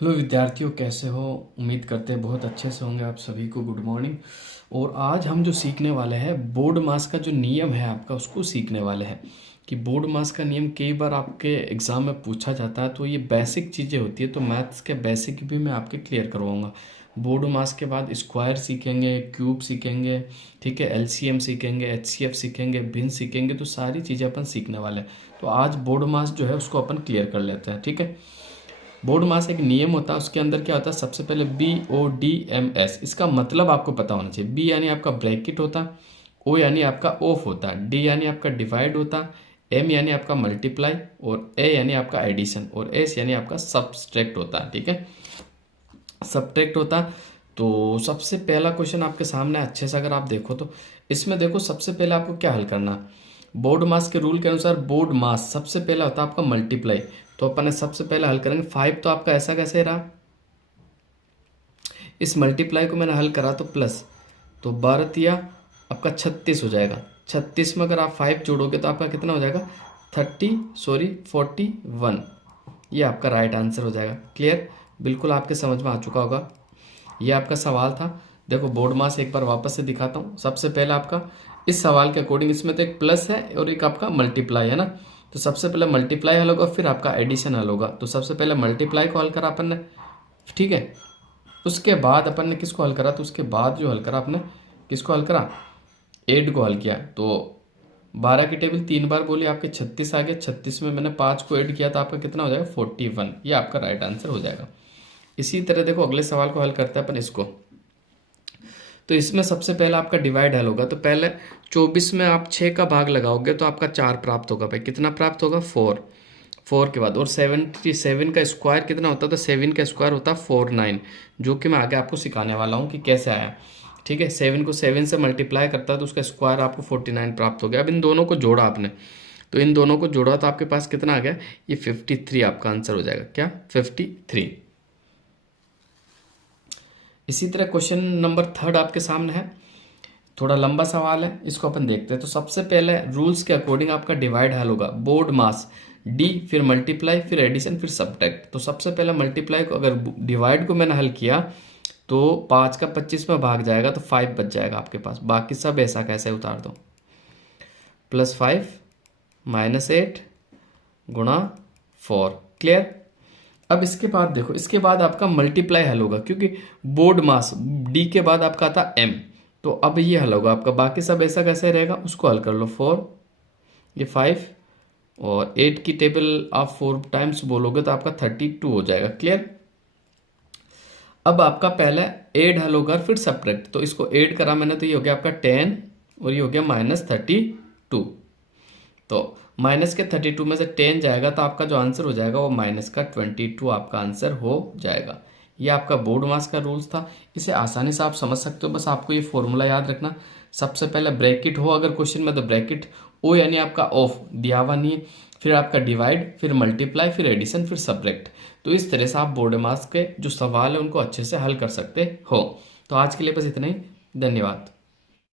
Hello विद्यार्थियों, कैसे हो? उम्मीद करते हैं बहुत अच्छे से होंगे। आप सभी को गुड मॉर्निंग। और आज हम जो सीखने वाले हैं बोर्ड मास का जो नियम है आपका, उसको सीखने वाले हैं। कि बोर्ड मास का नियम कई बार आपके एग्ज़ाम में पूछा जाता है, तो ये बेसिक चीज़ें होती है। तो मैथ्स के बेसिक भी मैं आपके क्लियर करवाऊंगा। बोर्ड मास के बाद स्क्वायर सीखेंगे, क्यूब सीखेंगे, ठीक है, एलसीएम सीखेंगे, एचसीएफ सीखेंगे, भिन्न सीखेंगे। तो सारी चीज़ें अपन सीखने वाले हैं। तो आज बोर्ड मास जो है उसको अपन क्लियर कर लेते हैं, ठीक है। बोर्ड मास एक नियम होता है, उसके अंदर क्या होता है, सबसे पहले BODMS, इसका मतलब आपको पता होना चाहिए। B यानी आपका ब्रैकेट होता है, O यानी आपका ऑफ होता है, D यानी आपका डिवाइड होता है, M यानी आपका मल्टीप्लाई, और A यानी आपका एडिशन, और S यानी आपका सब्सट्रैक्ट होता है, ठीक है। सब्ट्रैक्ट होता है। तो सबसे पहला क्वेश्चन आपके सामने अच्छे से अगर आप देखो तो इसमें देखो, सबसे पहले आपको क्या हल करना है। बोर्ड मास के रूल के अनुसार बोर्ड मास सबसे पहला होता है आपका मल्टीप्लाई। तो अपन ने सबसे पहले हल करेंगे 5, तो आपका ऐसा कैसे रहा, इस मल्टीप्लाई को मैंने हल करा तो प्लस, तो 12 आपका 36 हो जाएगा। 36 में अगर आप 5 जोड़ोगे तो आपका कितना हो जाएगा, 41। ये आपका राइट आंसर हो जाएगा। क्लियर, बिल्कुल आपके समझ में आ चुका होगा। ये आपका सवाल था। देखो बोर्ड मास एक बार वापस से दिखाता हूँ। सबसे पहले आपका इस सवाल के अकॉर्डिंग इसमें तो एक प्लस है और एक आपका मल्टीप्लाई है ना। तो सबसे पहले मल्टीप्लाई हल होगा, फिर आपका एडिशन हल होगा। तो सबसे पहले मल्टीप्लाई को हल करा अपन ने, ठीक है। उसके बाद अपन ने किसको हल करा, तो उसके बाद जो हल करा आपने, किसको हल करा, 8 को हल किया। तो 12 की टेबल 3 बार बोली, आपके 36 आ गया। 36 में मैंने 5 को ऐड किया तो आपका कितना हो जाएगा, 41। ये आपका राइट आंसर हो जाएगा। इसी तरह देखो अगले सवाल को हल करते हैं अपन इसको। तो इसमें सबसे पहला आपका डिवाइड हल होगा। तो पहले 24 में आप 6 का भाग लगाओगे तो आपका 4 प्राप्त होगा। भाई कितना प्राप्त होगा, 4 के बाद, और 77 का स्क्वायर कितना होता है, तो 7 का स्क्वायर होता है 49, जो कि मैं आगे आपको सिखाने वाला हूँ कि कैसे आया, ठीक है। 7 को 7 से मल्टीप्लाई करता है तो उसका स्क्वायर आपको 49 प्राप्त हो गया। अब इन दोनों को जोड़ा आपने, तो इन दोनों को जोड़ा तो आपके पास कितना आ गया, ये 53 आपका आंसर हो जाएगा। क्या, 53। इसी तरह क्वेश्चन नंबर 3 आपके सामने है। थोड़ा लंबा सवाल है, इसको अपन देखते हैं। तो सबसे पहले रूल्स के अकॉर्डिंग आपका डिवाइड हल होगा। बोर्ड मास D, फिर मल्टीप्लाई, फिर एडिशन, फिर सब्ट्रैक्ट। तो सबसे पहले मल्टीप्लाई को, अगर डिवाइड को मैंने हल किया तो 5 का 25 में भाग जाएगा तो 5 बच जाएगा आपके पास। बाकी सब ऐसा कैसे उतार दो, +5 -8 गुणा 4। क्लियर। अब इसके बाद देखो, इसके बाद आपका मल्टीप्लाई हल होगा, क्योंकि बोर्ड मास D के बाद आपका आता M। तो अब ये हल होगा आपका। बाकी सब ऐसा कैसे रहेगा, उसको हल कर लो। 4, ये 5, और 8 की टेबल आप 4 टाइम्स बोलोगे तो आपका 32 हो जाएगा। क्लियर। अब आपका पहले ऐड हल होगा, फिर सब्ट्रैक्ट। तो इसको ऐड करा मैंने तो ये हो गया आपका 10, और ये हो गया -32। तो माइनस के 32 में से 10 जाएगा तो आपका जो आंसर हो जाएगा वो -22 आपका आंसर हो जाएगा। ये आपका बोर्ड मास का रूल्स था। इसे आसानी से आप समझ सकते हो। बस आपको ये फॉर्मूला याद रखना। सबसे पहले ब्रैकेट हो अगर क्वेश्चन में, तो ब्रैकेट O यानी आपका ऑफ दिया हुआ नहीं है, फिर आपका डिवाइड, फिर मल्टीप्लाई, फिर एडिशन, फिर सब्ट्रैक्ट। तो इस तरह से आप बोर्ड मास के जो सवाल है उनको अच्छे से हल कर सकते हो। तो आज के लिए बस इतना ही। धन्यवाद।